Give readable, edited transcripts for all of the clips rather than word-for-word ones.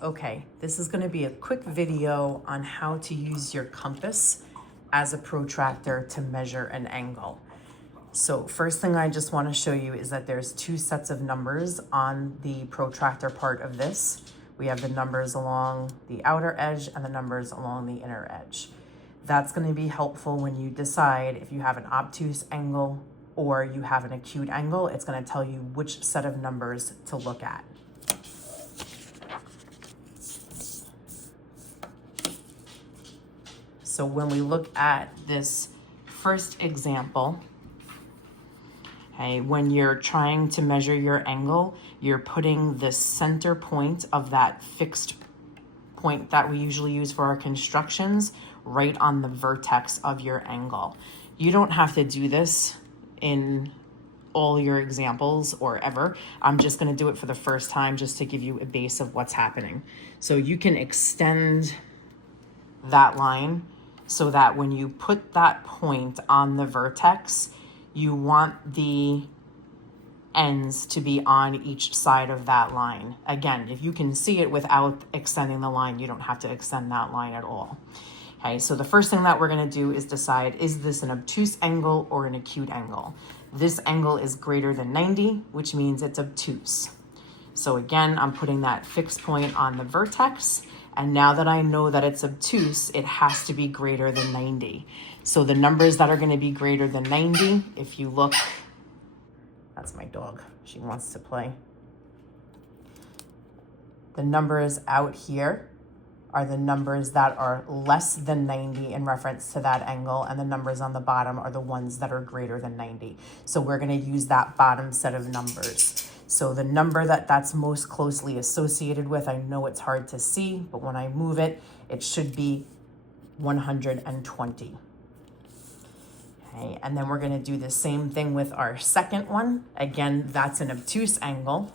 Okay, this is going to be a quick video on how to use your compass as a protractor to measure an angle. So first thing I just want to show you is that there's two sets of numbers on the protractor part of this. We have the numbers along the outer edge and the numbers along the inner edge. That's going to be helpful when you decide if you have an obtuse angle or you have an acute angle. It's going to tell you which set of numbers to look at. So when we look at this first example, okay, when you're trying to measure your angle, you're putting the center point of that fixed point that we usually use for our constructions right on the vertex of your angle. You don't have to do this in all your examples or ever. I'm just going to do it for the first time just to give you a base of what's happening. So you can extend that line so that when you put that point on the vertex, you want the ends to be on each side of that line. Again, if you can see it without extending the line, you don't have to extend that line at all. Okay, so the first thing that we're going to do is decide, is this an obtuse angle or an acute angle? This angle is greater than 90, which means it's obtuse. So again, I'm putting that fixed point on the vertex. And now that I know that it's obtuse, it has to be greater than 90. So the numbers that are going to be greater than 90, if you look, that's my dog. She wants to play. The numbers out here are the numbers that are less than 90 in reference to that angle, and the numbers on the bottom are the ones that are greater than 90. So we're going to use that bottom set of numbers. So the number that's most closely associated with, I know it's hard to see, but when I move it, it should be 120. Okay, and then we're going to do the same thing with our second one. Again, that's an obtuse angle.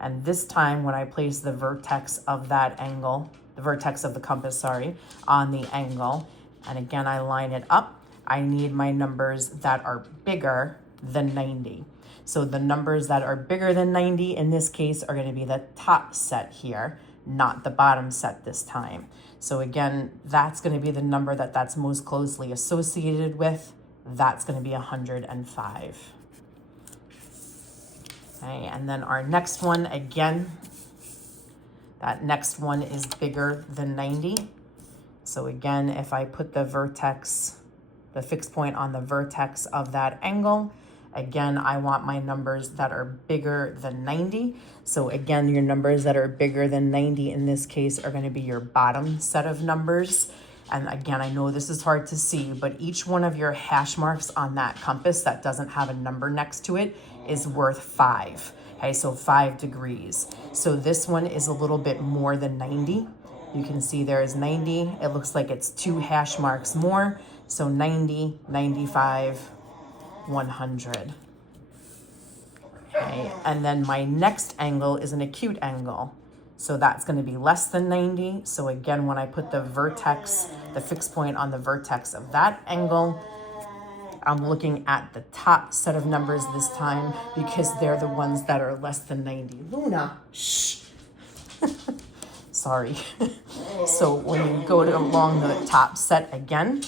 And this time when I place the vertex of that angle, the vertex of the compass, sorry, on the angle, and again, I line it up, I need my numbers that are bigger than 90. So the numbers that are bigger than 90 in this case are going to be the top set here, not the bottom set this time. So again, that's going to be the number that's most closely associated with. That's going to be 105. Okay, and then our next one, again, that next one is bigger than 90. So again, if I put the vertex, the fixed point on the vertex of that angle, again, I want my numbers that are bigger than 90. So again, your numbers that are bigger than 90 in this case are going to be your bottom set of numbers. And again, I know this is hard to see, but each one of your hash marks on that compass that doesn't have a number next to it is worth 5. Okay, so 5 degrees. So this one is a little bit more than 90. You can see there is 90. It looks like it's 2 hash marks more. So 90, 95, 100. Okay, and then my next angle is an acute angle. So that's going to be less than 90. So again, when I put the vertex, the fixed point on the vertex of that angle, I'm looking at the top set of numbers this time because they're the ones that are less than 90. Luna, shh. Sorry. So when you go along the top set again,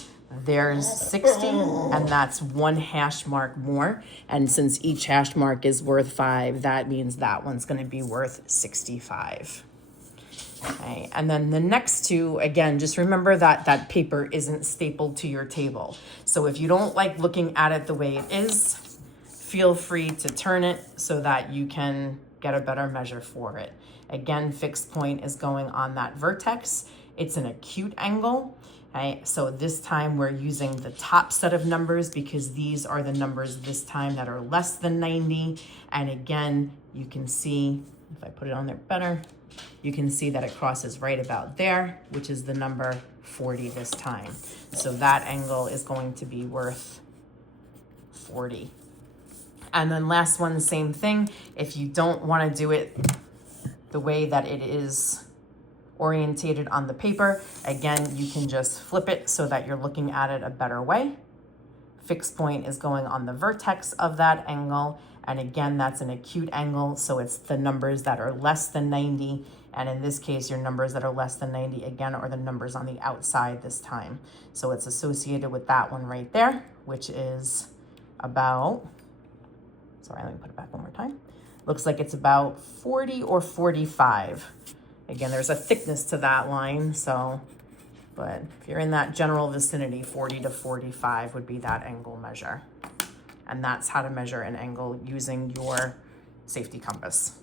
there's 60, and that's 1 hash mark more. And since each hash mark is worth 5, that means that one's going to be worth 65. Okay, and then the next two, again, just remember that that paper isn't stapled to your table. So if you don't like looking at it the way it is, feel free to turn it so that you can get a better measure for it. Again, fixed point is going on that vertex. It's an acute angle. Okay, so this time we're using the top set of numbers because these are the numbers this time that are less than 90. And again, you can see, if I put it on there better, you can see that it crosses right about there, which is the number 40 this time. So that angle is going to be worth 40. And then last one, same thing. If you don't want to do it the way that it is orientated on the paper, again, you can just flip it so that you're looking at it a better way. Fixed point is going on the vertex of that angle. And again, that's an acute angle. So it's the numbers that are less than 90. And in this case, your numbers that are less than 90, again, are the numbers on the outside this time. So it's associated with that one right there, which is about, sorry, let me put it back one more time. Looks like it's about 40 or 45. Again, there's a thickness to that line, so, but if you're in that general vicinity, 40 to 45 would be that angle measure. And that's how to measure an angle using your safety compass.